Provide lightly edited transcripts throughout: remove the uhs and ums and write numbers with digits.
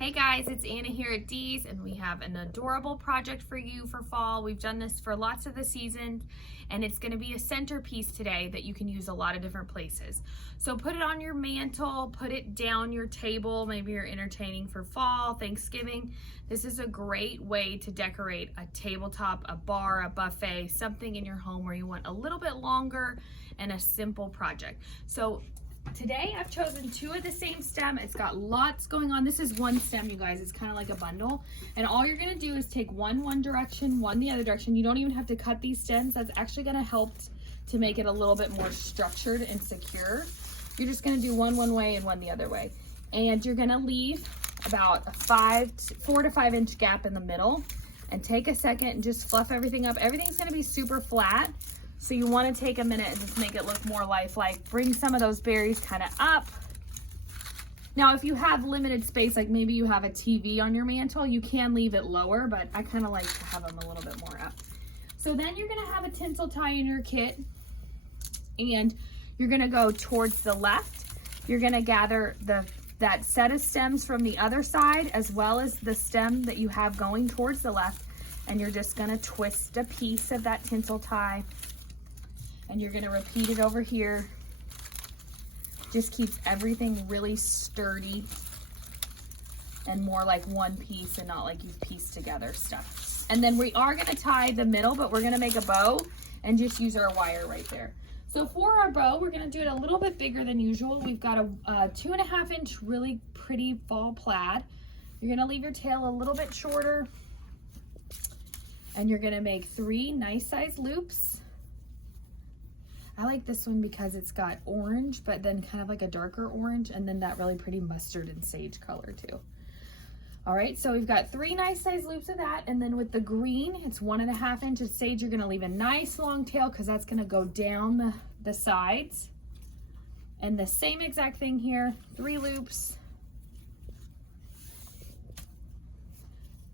Hey guys, it's Anna here at Dee's, and we have an adorable project for you for fall. We've done this for lots of the seasons, and it's going to be a centerpiece today that you can use a lot of different places. So put it on your mantle, put it down your table. Maybe you're entertaining for fall, Thanksgiving. This is a great way to decorate a tabletop, a bar, a buffet, something in your home where you want a little bit longer and a simple project. So today I've chosen two of the same stem. It's got lots going on. This is one stem, you guys. It's kind of like a bundle. And all you're going to do is take one direction, one the other direction. You don't even have to cut these stems. That's actually going to help to make it a little bit more structured and secure. You're just going to do one way and one the other way. And you're going to leave about a 4 to 5 inch gap in the middle. And take a second and just fluff everything up. Everything's going to be super flat. So you want to take a minute and just make it look more lifelike. Bring some of those berries kind of up. Now, if you have limited space, like maybe you have a TV on your mantle, you can leave it lower, but I kind of like to have them a little bit more up. So then you're going to have a tinsel tie in your kit, and you're going to go towards the left. You're going to gather that set of stems from the other side, as well as the stem that you have going towards the left, and you're just going to twist a piece of that tinsel tie. And you're gonna repeat it over here. Just keeps everything really sturdy and more like one piece and not like you've pieced together stuff. And then we are gonna tie the middle, but we're gonna make a bow and just use our wire right there. So for our bow, we're gonna do it a little bit bigger than usual. We've got a 2.5 inch really pretty fall plaid. You're gonna leave your tail a little bit shorter, and you're gonna make 3 nice size loops. I like this one because it's got orange, but then kind of like a darker orange, and then that really pretty mustard and sage color too. All right, so we've got 3 nice size loops of that, and then with the green, it's 1.5 inches sage. You're gonna leave a nice long tail because that's gonna go down the sides. And the same exact thing here, 3 loops.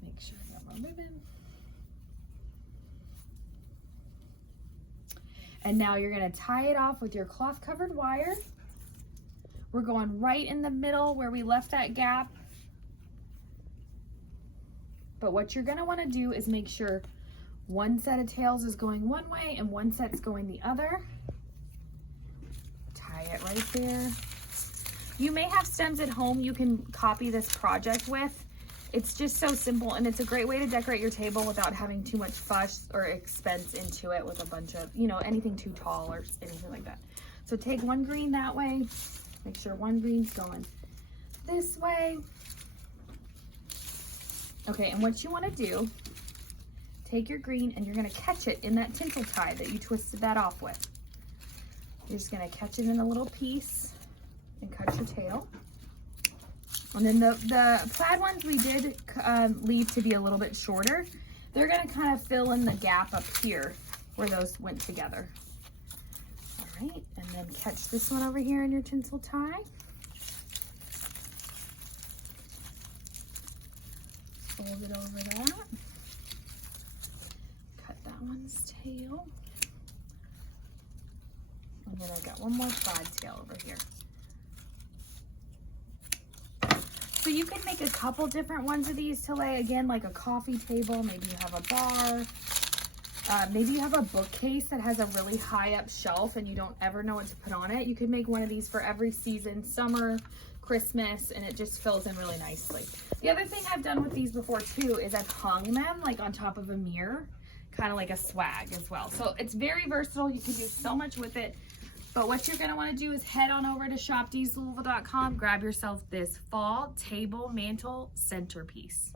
Make sure I got my ribbon. And now you're gonna tie it off with your cloth covered wire. We're going right in the middle where we left that gap. But what you're gonna wanna do is make sure one set of tails is going one way and one set's going the other. Tie it right there. You may have stems at home you can copy this project with. It's just so simple, and it's a great way to decorate your table without having too much fuss or expense into it with a bunch of, anything too tall or anything like that. So take one green that way, make sure one green's going this way. Okay, and what you want to do, take your green and you're going to catch it in that tinsel tie that you twisted that off with. You're just going to catch it in a little piece and cut your tail. And then the plaid ones we did leave to be a little bit shorter. They're gonna kind of fill in the gap up here where those went together. All right, and then catch this one over here in your tinsel tie. Fold it over that. Cut that one's tail. And then I got one more plaid tail over here. So you can make a couple different ones of these to lay, again, like a coffee table. Maybe you have a bar. Maybe you have a bookcase that has a really high up shelf and you don't ever know what to put on it. You could make one of these for every season, summer, Christmas, and it just fills in really nicely. The other thing I've done with these before too is I've hung them like on top of a mirror, kind of like a swag as well. So it's very versatile. You can do so much with it. But what you're gonna wanna do is head on over to shopdeeslouisville.com, grab yourself this fall table mantle centerpiece.